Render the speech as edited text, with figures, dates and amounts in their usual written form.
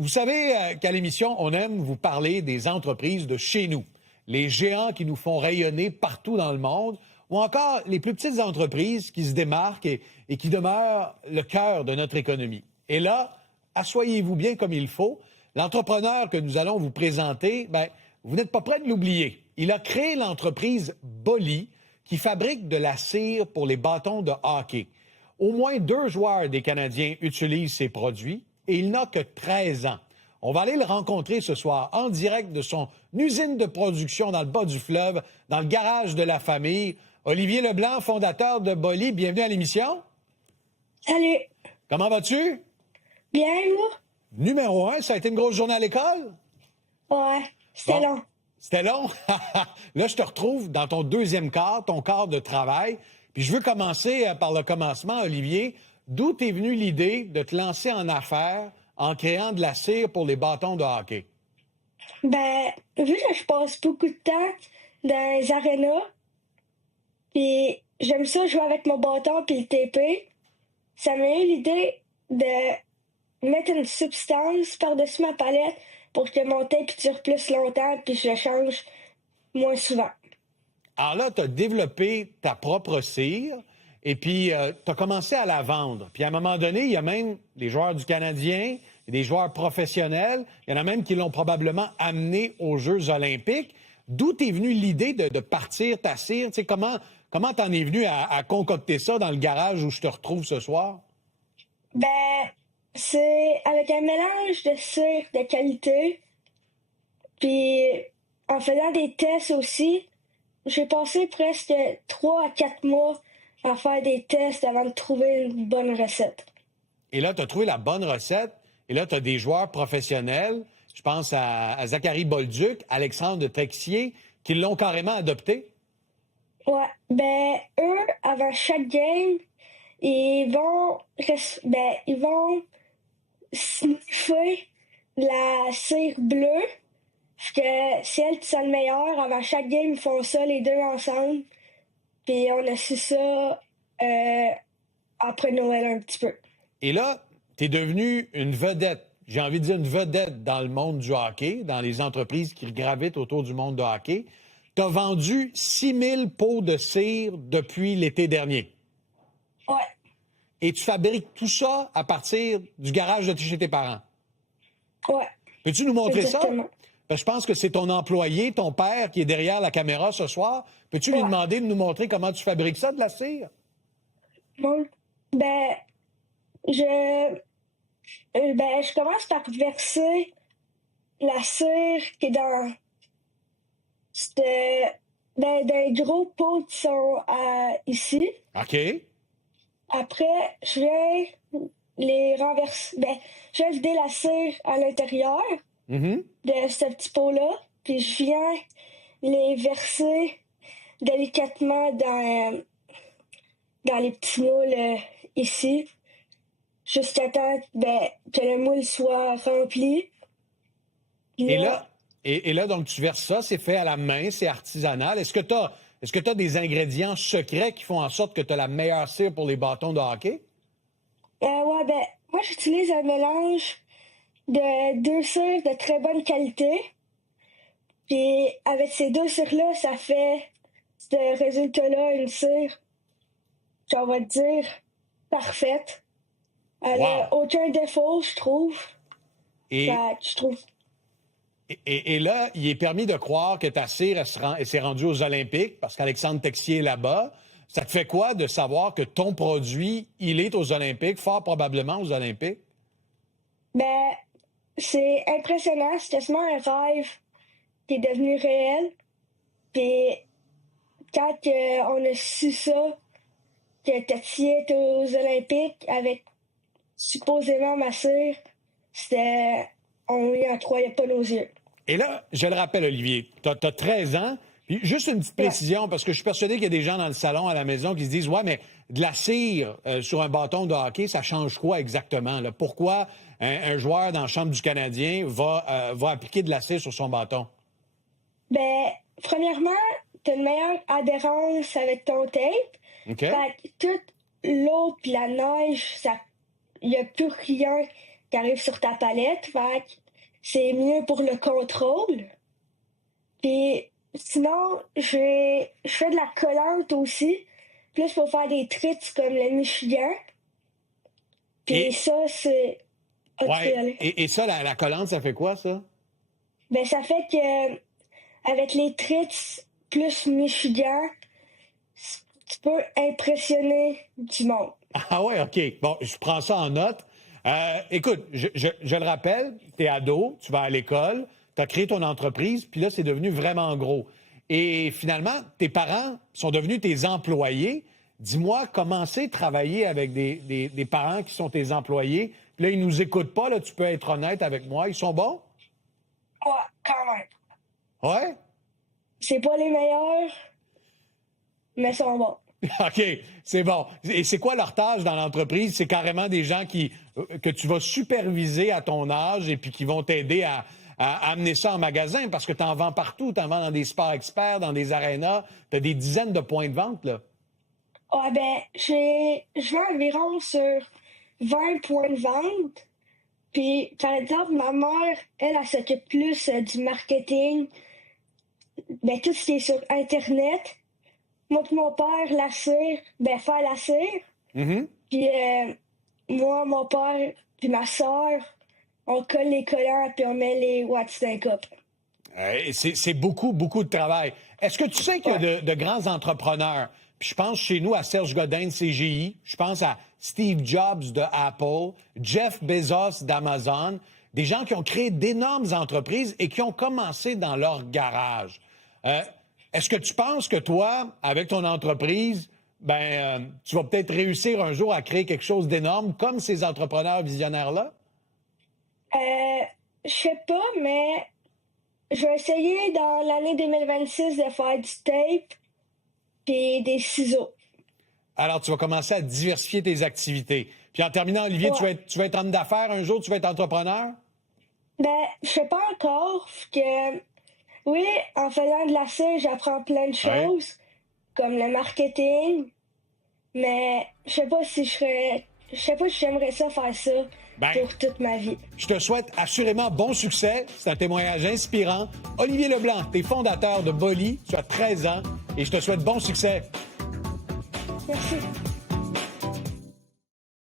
Vous savez qu'à l'émission, on aime vous parler des entreprises de chez nous, les géants qui nous font rayonner partout dans le monde, ou encore les plus petites entreprises qui se démarquent et qui demeurent le cœur de notre économie. Et là, asseyez-vous bien comme il faut. L'entrepreneur que nous allons vous présenter, vous n'êtes pas prêt de l'oublier. Il a créé l'entreprise Bolly, qui fabrique de la cire pour les bâtons de hockey. Au moins 2 joueurs des Canadiens utilisent ces produits et il n'a que 13 ans. On va aller le rencontrer ce soir en direct de son usine de production dans le bas du fleuve, dans le garage de la famille. Olivier Leblanc, fondateur de Bolly, bienvenue à l'émission. Salut. Comment vas-tu? Bien, vous? Numéro 1, ça a été une grosse journée à l'école? Ouais, c'était long. C'était long? Là, je te retrouve dans ton deuxième quart, ton quart de travail. Puis je veux commencer par le commencement, Olivier. D'où t'es venue l'idée de te lancer en affaires en créant de la cire pour les bâtons de hockey? Vu que je passe beaucoup de temps dans les arénas, puis j'aime ça jouer avec mon bâton puis le TP, ça m'a eu l'idée de mettre une substance par-dessus ma palette pour que mon tape dure plus longtemps puis je le change moins souvent. Alors là, tu as développé ta propre cire et puis tu as commencé à la vendre. Puis à un moment donné, il y a même des joueurs du Canadien, des joueurs professionnels, il y en a même qui l'ont probablement amené aux Jeux olympiques. D'où t'es venue l'idée de partir ta cire? Tu sais, comment t'en es venu à concocter ça dans le garage où je te retrouve ce soir? C'est avec un mélange de cire de qualité, puis en faisant des tests aussi. J'ai passé presque 3 à 4 mois à faire des tests avant de trouver une bonne recette. Et là, tu as trouvé la bonne recette, et là, tu as des joueurs professionnels, je pense à Zachary Bolduc, Alexandre de Texier, qui l'ont carrément adopté. Ouais, eux, avant chaque game, ils vont sniffer la cire bleue, parce que c'est elle qui sent le meilleur. Avant chaque game, ils font ça les deux ensemble. Puis on a su ça après Noël un petit peu. Et là, tu es devenu une vedette. J'ai envie de dire une vedette dans le monde du hockey, dans les entreprises qui gravitent autour du monde du hockey. Tu as vendu 6000 pots de cire depuis l'été dernier. Ouais. Et tu fabriques tout ça à partir du garage de chez tes parents. Ouais. Peux-tu nous montrer Exactement. ça? Parce que je pense que c'est ton employé, ton père, qui est derrière la caméra ce soir. Peux-tu lui demander de nous montrer comment tu fabriques ça, de la cire? Bon, je commence par verser la cire qui est dans des gros pots qui sont ici. OK. Après, je viens les renverser. Je vais vider la cire à l'intérieur de ce petit pot-là, puis je viens les verser délicatement dans les petits moules ici, jusqu'à temps que le moule soit rempli. Et là, donc, tu verses ça, c'est fait à la main, c'est artisanal. Est-ce que tu as des ingrédients secrets qui font en sorte que tu as la meilleure cire pour les bâtons de hockey? Moi, j'utilise un mélange de 2 cires de très bonne qualité. Puis avec ces 2 cires-là, ça fait ce résultat-là, une cire, on va dire, parfaite. Elle n'a aucun défaut, je trouve. Et là, il est permis de croire que ta cire, elle s'est rendue aux Olympiques parce qu'Alexandre Texier est là-bas. Ça te fait quoi de savoir que ton produit, il est aux Olympiques, fort probablement aux Olympiques? C'est impressionnant. C'est quasiment un rêve qui est devenu réel. Puis quand on a su ça, que Texier est aux Olympiques avec supposément ma cire, on n'y en croyait pas nos yeux. Et là, je le rappelle, Olivier, tu as 13 ans. Puis juste une petite précision, parce que je suis persuadé qu'il y a des gens dans le salon à la maison qui se disent « Ouais, mais de la cire sur un bâton de hockey, ça change quoi exactement? Là? Pourquoi un joueur dans la chambre du Canadien va appliquer de la cire sur son bâton? » Premièrement, tu as une meilleure adhérence avec ton tape. OK. Fait que toute l'eau puis la neige, il n'y a plus rien qui arrive sur ta palette. Fait que c'est mieux pour le contrôle. Puis sinon, je fais de la collante aussi, plus pour faire des tricks comme le Michigan. Puis ça, c'est... Ouais. Et ça, la collante, ça fait quoi, ça? Ben, ça fait que avec les tricks plus Michigan, tu peux impressionner du monde. Ah ouais, OK. Bon, je prends ça en note. Écoute, je le rappelle, tu es ado, tu vas à l'école, tu as créé ton entreprise, puis là, c'est devenu vraiment gros. Et finalement, tes parents sont devenus tes employés. Dis-moi, comment c'est travailler avec des parents qui sont tes employés? Puis là, ils nous écoutent pas, là, tu peux être honnête avec moi. Ils sont bons? Ouais, quand même. Ouais? C'est pas les meilleurs, mais sont bons. OK, c'est bon. Et c'est quoi leur tâche dans l'entreprise? C'est carrément des gens que tu vas superviser à ton âge et puis qui vont t'aider à amener ça en magasin parce que tu en vends partout. Tu en vends dans des sports experts, dans des arénas. Tu as des dizaines de points de vente, là. Ouais, ben, je vends environ sur 20 points de vente. Puis, par exemple, ma mère, elle s'occupe plus du marketing, ben, tout ce qui est sur Internet. Moi et mon père, la cire, ben, faire la cire. Mm-hmm. Puis, moi, mon père, puis ma soeur, on colle les collants, puis on met les watts d'un cup. C'est beaucoup, beaucoup de travail. Est-ce que tu sais qu'il y a de grands entrepreneurs? Puis je pense chez nous à Serge Godin de CGI, je pense à Steve Jobs de Apple, Jeff Bezos d'Amazon, des gens qui ont créé d'énormes entreprises et qui ont commencé dans leur garage. Est-ce que tu penses que toi, avec ton entreprise, tu vas peut-être réussir un jour à créer quelque chose d'énorme comme ces entrepreneurs visionnaires-là? Je sais pas, mais je vais essayer dans l'année 2026 de faire du tape puis des ciseaux. Alors, tu vas commencer à diversifier tes activités. Puis en terminant, Olivier, Ouais. tu vas être homme d'affaires un jour, tu vas être entrepreneur? Ben, je sais pas encore que oui, en faisant de la cire, j'apprends plein de choses, comme le marketing, mais je sais pas si j'aimerais ça faire ça pour toute ma vie. Je te souhaite assurément bon succès. C'est un témoignage inspirant. Olivier Leblanc, tu es fondateur de Bolly, tu as 13 ans et je te souhaite bon succès. Merci.